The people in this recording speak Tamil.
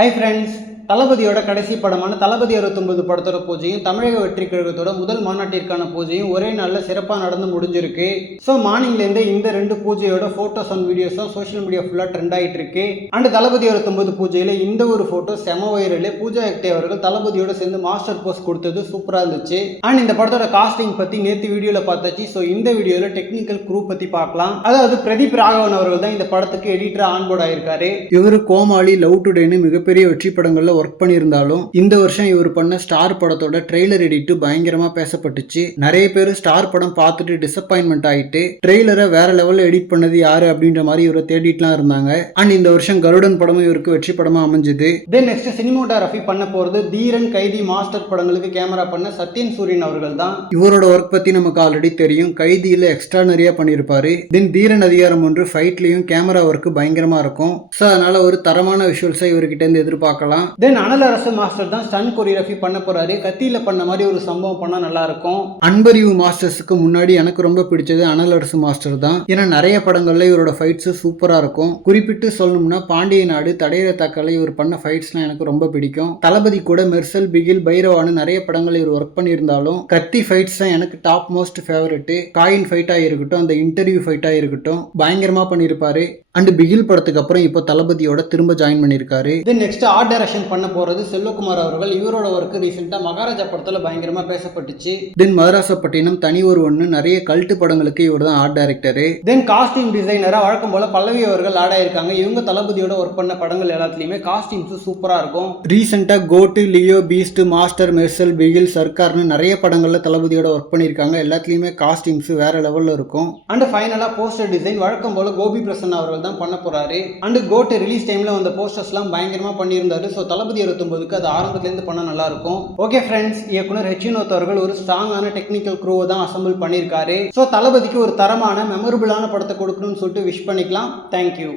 Hi friends, தளபதியோட கடைசி படமான தளபதி 69 படத்தோட பூஜையும் தமிழக வெற்றி கழகத்தோட முதல் மாநாட்டிற்கான பூஜையும் ஒரே நாளில் சிறப்பாக நடந்து முடிஞ்சிருக்கு. ஸோ மார்னிங்லேருந்து இந்த ரெண்டு பூஜையோட ஃபோட்டோஸ் அண்ட் வீடியோஸும் சோஷியல் மீடியா ஃபுல்லாக ட்ரெண்ட் ஆகிட்டு இருக்கு. அண்ட் தளபதி 69 பூஜையில் இந்த ஒரு ஃபோட்டோ செம வைரல். பூஜா ஹெக்டே அவர்கள் தளபதியோட சேர்ந்து மாஸ்டர் போஸ் கொடுத்தது சூப்பராக இருந்துச்சு. அண்ட் இந்த படத்தோட காஸ்டிங் பற்றி நேற்று வீடியோவில் பார்த்தாச்சு. ஸோ இந்த வீடியோவில் டெக்னிக்கல் க்ரூ பற்றி பார்க்கலாம். அதாவது பிரதீப் ராகவன் அவர்கள் தான் இந்த படத்துக்கு எடிட்டராக ஆன்போர்ட் ஆயிருக்காரு. இவர் கோமாளி, லவ் டுடேன்னு மிகப்பெரிய வெற்றி படங்கள்ல ஒர்க் பண்ணியிருந்தாலும் இந்த வருஷம் இவர் பண்ண ஸ்டார் படத்தோட ட்ரெய்லர் எடிட் பயங்கரமா பேசப்பட்டுச்சு. நிறைய பேர் ஸ்டார் படம் பார்த்துட்டு டிசப்பாயின்மெண்ட் ஆயிட்டு ட்ரெய்லரை வேற லெவல்ல எடிட் பண்ணது யாரு அப்படின்ற மாதிரி இவரை தேடிட்டுலாம் இருந்தாங்க. அண்ட் இந்த வருஷம் கருடன் படமும் இவருக்கு வெற்றி படமா அமைஞ்சது. தென் நெக்ஸ்ட் சினிமோட்டோகிராஃபி பண்ண போறது தீரன், கைதி, மாஸ்டர் படங்களுக்கு கேமரா பண்ண சத்யன் சூரியன் அவர்கள் தான். இவரோட ஒர்க் பத்தி நமக்கு ஆல்ரெடி தெரியும். கைதியில எக்ஸ்ட்ரானரியா பண்ணிருப்பாரு. தென் தீரன் அதிகாரம் ஒன்று ஃபைட்லயும் கேமரா ஒர்க் பயங்கரமா இருக்கும். ஸோ அதனால ஒரு தரமான விஷுவல்ஸை இவர்கிட்ட இருந்து எதிர்பார்க்கலாம். தென் அனல் அரசு மாஸ்டர் தான் ஸ்டன் கொரியோகிராஃபி பண்ண போறாரு. கத்தியில பண்ண மாதிரி ஒரு சம்பவம் பண்ணா நல்லா இருக்கும். அன்பறிவு மாஸ்டர்ஸ்க்கு முன்னாடி எனக்கு ரொம்ப பிடிச்சது அனல் அரசு மாஸ்டர் தான். ஏன்னா நிறைய படங்கள்ல இவரோட ஃபைட்ஸ் சூப்பரா இருக்கும். குறிப்பிட்டு சொல்லணும்னா பாண்டிய நாடு, தடையிற தக்கலை இவர் பண்ண ஃபைட்ஸ்லாம் எனக்கு ரொம்ப பிடிக்கும். தளபதி கூட மெர்சல், பிகில், பைரவானு நிறைய படங்கள் இவர் ஒர்க் பண்ணியிருந்தாலும் கத்தி ஃபைட்ஸ் தான் எனக்கு டாப் மோஸ்ட் ஃபேவரட். காயின் ஃபைட்டா இருக்கட்டும், அந்த இன்டர்வியூ ஃபைட்டா இருக்கட்டும், பயங்கரமா பண்ணியிருப்பாரு. அண்ட் பிகில் படத்துக்கு அப்புறம் இப்போ தளபதியோட திரும்ப ஜாயின் பண்ணியிருக்காரு. தென் நெக்ஸ்ட் ஆர்ட் டைரக்ஷன் பண்ண போறது செல்வகுமார் அவர்கள். இவரோட ஒர்க் ரீசெண்டா மகாராஜா படத்துல பயங்கரமா பேசப்பட்டுச்சு. தென் மதராசப்பட்டினம், தனி ஒருவன்னு நிறைய கல்ட்டு படங்களுக்கு இவர் தான் ஆர்ட் டைரக்டர். தென் காஸ்டியூம் டிசைனரா வழக்கம் போல பல்லவி அவர்கள் ஆட் ஆயிருக்காங்க. இவங்க தளபதியோட ஒர்க் பண்ண படங்கள் எல்லாத்துலயுமே காஸ்டியூம்ஸ் சூப்பரா இருக்கும். ரீசெண்டா GOAT, Leo, Beast, Master, Mersal, Bigil, சர்க்கார்னு நிறைய படங்கள்ல தளபதியோட ஒர்க் பண்ணியிருக்காங்க. எல்லாத்துலயுமே காஸ்டியூம்ஸ் வேற லெவல்ல இருக்கும். அண்ட் ஃபைனலா போஸ்டர் டிசைன் வழக்கம் போல கோபி பிரசன்னா அவர்கள் தான் பண்ண போறாரு. அண்ட் கோட் ரிலீஸ் டைம்ல வந்த போஸ்டர்ஸ்லாம் பயங்கரமா பண்ணியிருந்தாரு. ஸோ தளபதி 69க்கு அது ஆரம்பத்திலேருந்து பண்ண நல்லா இருக்கும். ஓகே ஃப்ரெண்ட்ஸ், இயக்குனர் ஹெச் வினோத் அவர்கள் ஒரு ஸ்ட்ராங்கான டெக்னிக்கல் க்ரூவை தான் அசம்பிள் பண்ணியிருக்காரு. ஸோ தளபதிக்கு ஒரு தரமான மெமரபிளான படத்தை கொடுக்கணும்னு சொல்லிட்டு விஷ் பண்ணிக்கலாம். தேங்க்யூ.